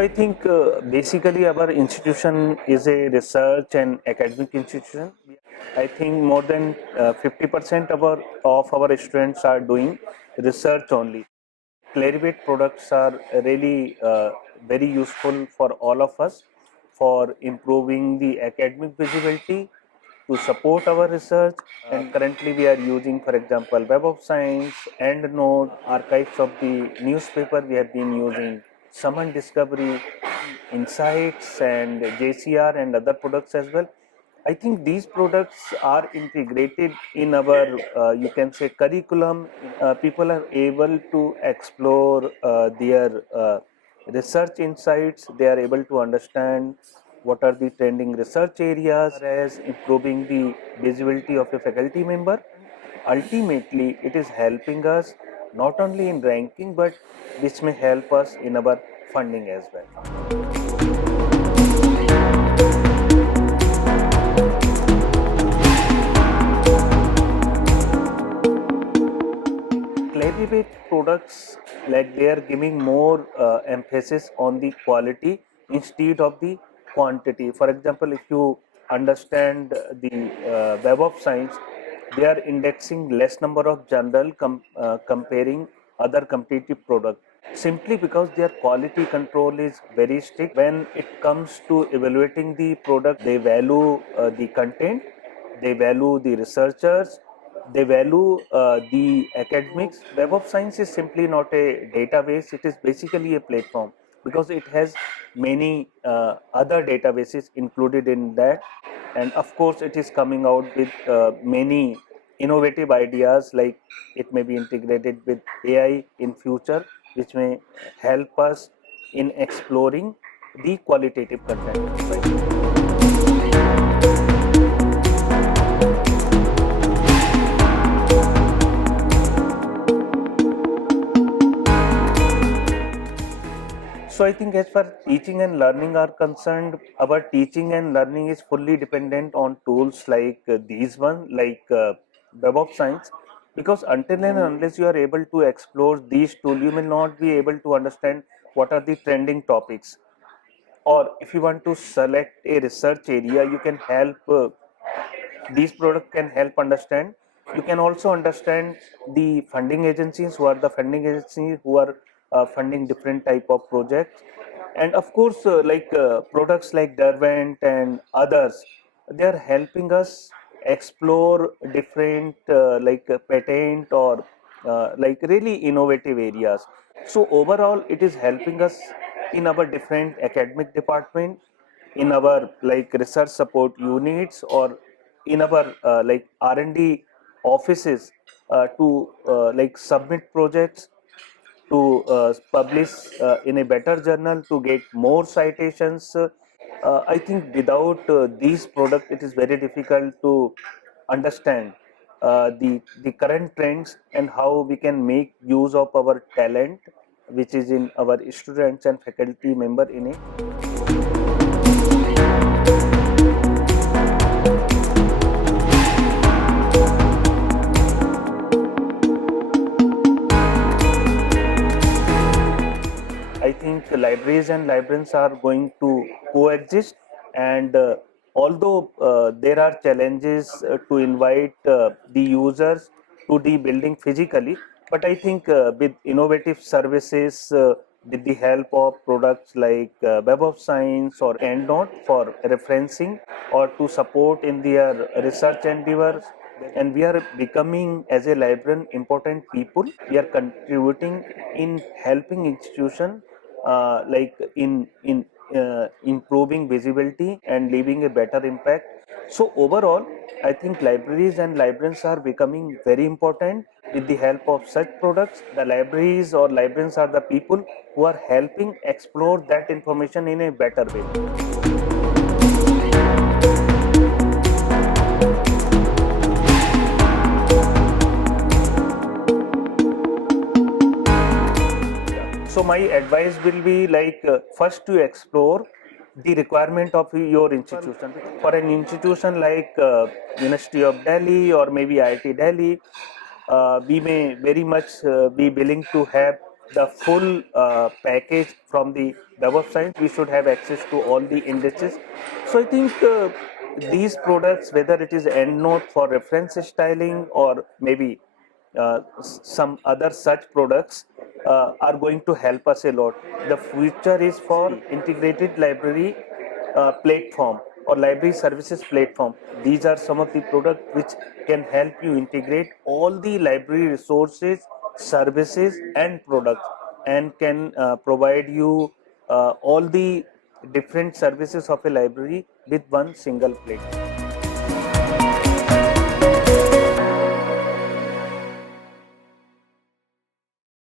So I think basically our institution is a research and academic institution. I think more than 50% of our students are doing research only. Clarivate products are really very useful for all of us for improving the academic visibility to support our research. And currently we are using, for example, Web of Science, EndNote, archives of the newspaper. We have been using Summon Discovery, Insights, and JCR and other products as well. I think these products are integrated in our, you can say, curriculum. People are able to explore their research insights. They are able to understand what are the trending research areas as improving the visibility of a faculty member. Ultimately, it is helping us not only in ranking, but which may help us in our funding as well. Clarivate products, like they are giving more emphasis on the quality instead of the quantity. For example, if you understand the Web of Science, they are indexing less number of journal comparing other competitive products, simply because their quality control is very strict. When it comes to evaluating the product, they value the content, they value the researchers, they value the academics. Web of Science is simply not a database, it is basically a platform because it has many other databases included in that. And of course, it is coming out with many innovative ideas, like it may be integrated with AI in future, which may help us in exploring the qualitative content. Right? So I think as far as teaching and learning are concerned, our teaching and learning is fully dependent on tools like these one, like Web of Science, because until and unless you are able to explore these tools, you may not be able to understand what are the trending topics. Or if you want to select a research area, you can help, these products can help understand. You can also understand the funding agencies, who are the funding agencies who are funding different type of projects. And of course, products like Derwent and others, they are helping us explore different patent or like really innovative areas. So overall, it is helping us in our different academic department, in our like research support units, or in our like R&D offices to like submit projects, to publish in a better journal, to get more citations. I think without these products, it is very difficult to understand the current trends and how we can make use of our talent, which is in our students and faculty member in a. I think libraries and librarians are going to coexist, and although there are challenges to invite the users to the building physically, but I think with innovative services, with the help of products like Web of Science or EndNote for referencing or to support in their research endeavors, and we are becoming as a librarian important people. We are contributing in helping institution like in improving visibility and leaving a better impact. So overall, I think libraries and librarians are becoming very important with the help of such products. The libraries or librarians are the people who are helping explore that information in a better way. So my advice will be like first to explore the requirement of your institution. For an institution like University of Delhi or maybe IIT Delhi, we may very much be willing to have the full package from the Web of Science, we should have access to all the indices. So I think these products, whether it is EndNote for reference styling or maybe some other such products, are going to help us a lot. The future is for integrated library platform or library services platform. These are some of the products which can help you integrate all the library resources, services, and products, and can provide you all the different services of a library with one single platform.